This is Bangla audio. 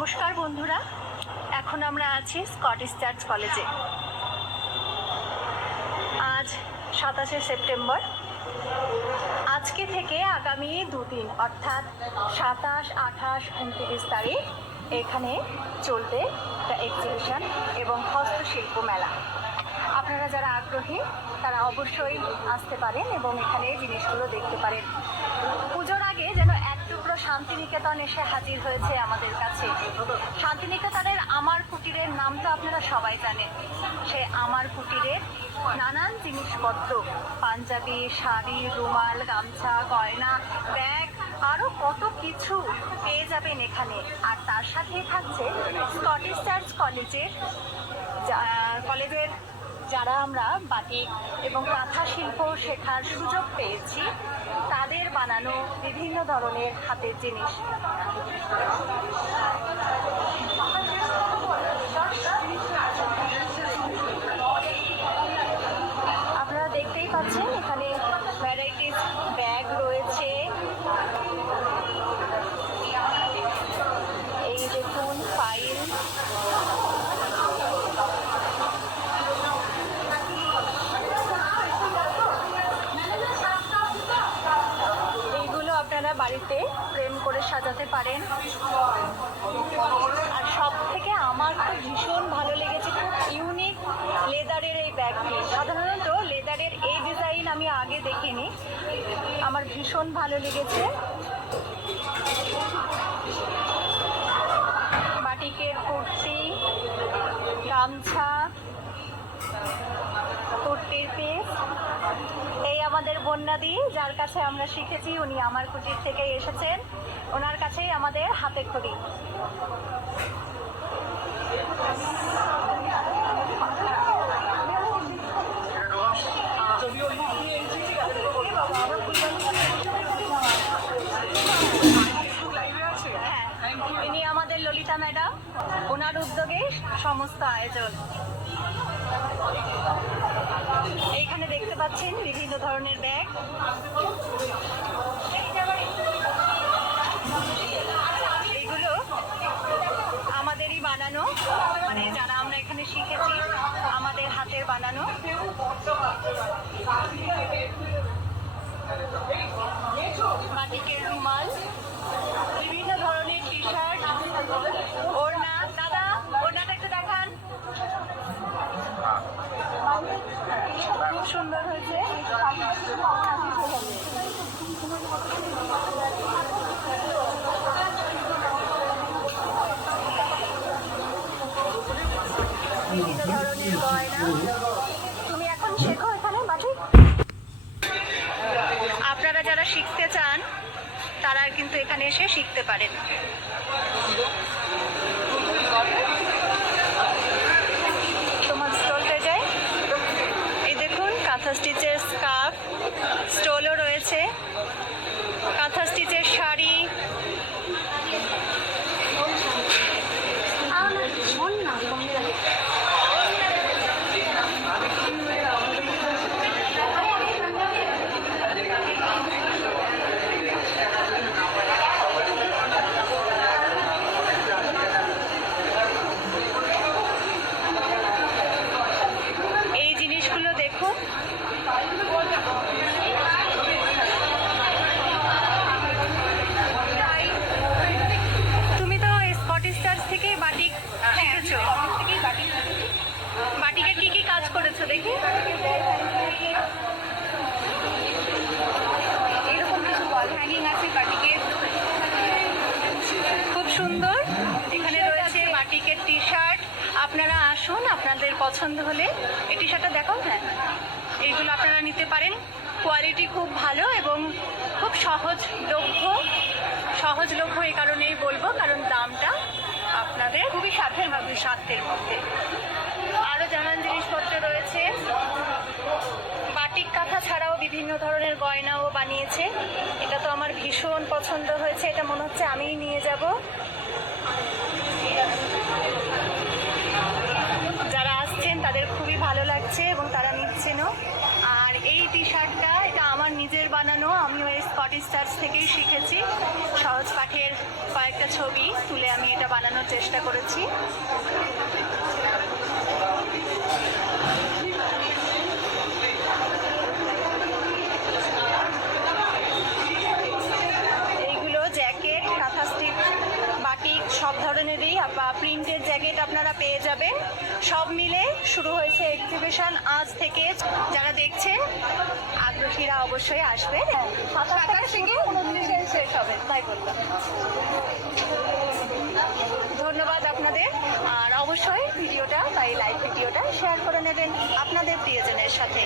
নমস্কার বন্ধুরা। এখন আমরা আছি স্কটিশ চার্চ কলেজে আজ সাতাশে সেপ্টেম্বর। আজকে থেকে আগামী দুদিন, অর্থাৎ সাতাশ, আঠাশ, উনত্রিশ তারিখ, এখানে চলবে একটা এক্সিবিশন এবং হস্তশিল্প মেলা। আপনারা যারা আগ্রহী, তারা অবশ্যই আসতে পারেন এবং এখানে জিনিসগুলো দেখতে পারেন। পুজোর আগে যেন এক টুকরো শান্তিনিকেতন এসে হাজির হয়েছে আমাদের কাছে। শান্তিনিকেতনের আমার কুটিরের নাম তো আপনারা সবাই জানেন। সে আমার কুটিরের নানান জিনিসপত্র। পাঞ্জাবি, শাড়ি, রুমাল, গামছা, গয়না, ব্যাগ আরও কত কিছু পেয়ে যাবেন এখানে। আর তার সাথেই থাকছে স্কটিশ চার্চ কলেজের কলেজের যারা আমরা বাটি এবং কাঁথা শিল্প শেখার সুযোগ পেয়েছি, তাদের বানানো বিভিন্ন ধরনের হাতের জিনিস আপনারা দেখতেই পাচ্ছেন এখানে ভ্যারাইটিস ব্যাগ রয়েছে এই দেখুন ফাইল এইগুলো আপনারা বাড়িতে ফ্রেম করে সাজাতে পারেন। আর সব থেকে আমার তো ভীষণ ভালো লেগেছে, খুব ইউনিক লেদারের এই ব্যাগটি সাধারণত লেদারের এই ডিজাইন আমি আগে দেখিনি। আমার ভীষণ ভালো লেগেছে। বাটিকের কুর্তি, গামছা, কুর্তির পিস এই আমাদের বন্যাদি, যার কাছে আমরা শিখেছি, উনি আমার কুটির থেকে এসেছেন। ওনার কাছেই আমাদের হাতে খড়ি হ্যাঁ ইনি আমাদের ললিতা ম্যাডাম ওনার উদ্যোগে সমস্ত আয়োজন। এইখানে দেখতে পাচ্ছেন বিভিন্ন ধরনের ব্যাগ। এইগুলো আমাদেরই বানানো। মানে যারা আমরা এখানে শিখেছি, আমাদের হাতের বানানো। বাটিকের রুমাল বিভিন্ন ধরনের টি শার্ট ওড়না দাদা ওড়নাটা একটু দেখান খুব সুন্দর হয়েছে বিভিন্ন ধরনের গয়না তুমি এখন শেখো এখানে মাঠে আপনারা যারা শিখতে চান, তারা কিন্তু এখানে এসে শিখতে পারেন। তোমার স্টলতে যাই। এই দেখুন কাঁথা স্টিচের স্কার্ফ স্টোলও রয়েছে কাঁথা স্টিচের শাড়ি এই জিনিসগুলো দেখুন তুমি তো স্কটিশ চার্চ থেকেই বাটিক শিখেছো বাটিকের কি কি দেখি। এরকম কিছু ওয়াল হ্যাঙ্গিং আছে বাটিকের। খুব সুন্দর। এখানে রয়েছে বাটিকের টি শার্ট আপনারা আসুন আপনাদের পছন্দ হলে। এই টি শার্টটা দেখাও হ্যাঁ। এইগুলো আপনারা নিতে পারেন। কোয়ালিটি খুব ভালো এবং খুব সহজলভ্য সহজলভ্য এই কারণেই বলব কারণ দামটা আপনাদের খুবই সাধ্যের মধ্যে। সাধ্যের মধ্যে। নানান জিনিসপত্র রয়েছে। বাটিক কাঁথা ছাড়াও বিভিন্ন ধরনের গয়নাও বানিয়েছে। এটা তো আমার ভীষণ পছন্দ হয়েছে, এটা মনে হচ্ছে আমিই নিয়ে যাব। যারা আসছেন, তাদের খুবই ভালো লাগছে এবং তারা নিচ্ছেনও। আর এই টি শার্টটা এটা আমার নিজের বানানো আমি ওই স্কটিশ চার্চ থেকেই শিখেছি। সহজ পাঠের কয়েকটা ছবি তুলে আমি এটা বানানোর চেষ্টা করেছি। শুরু হয়েছে এক্সিবিশন আজ থেকে। যারা দেখছে আগ্রহীরা অবশ্যই আসবে। সাতাশ থেকে উনত্রিশে শেষ হবে তাই বললাম। ধন্যবাদ আপনাদের। আর অবশ্যই ভিডিওটা বা এই লাইভ ভিডিওটা শেয়ার করে নেবেন আপনাদের প্রিয়জনের সাথে।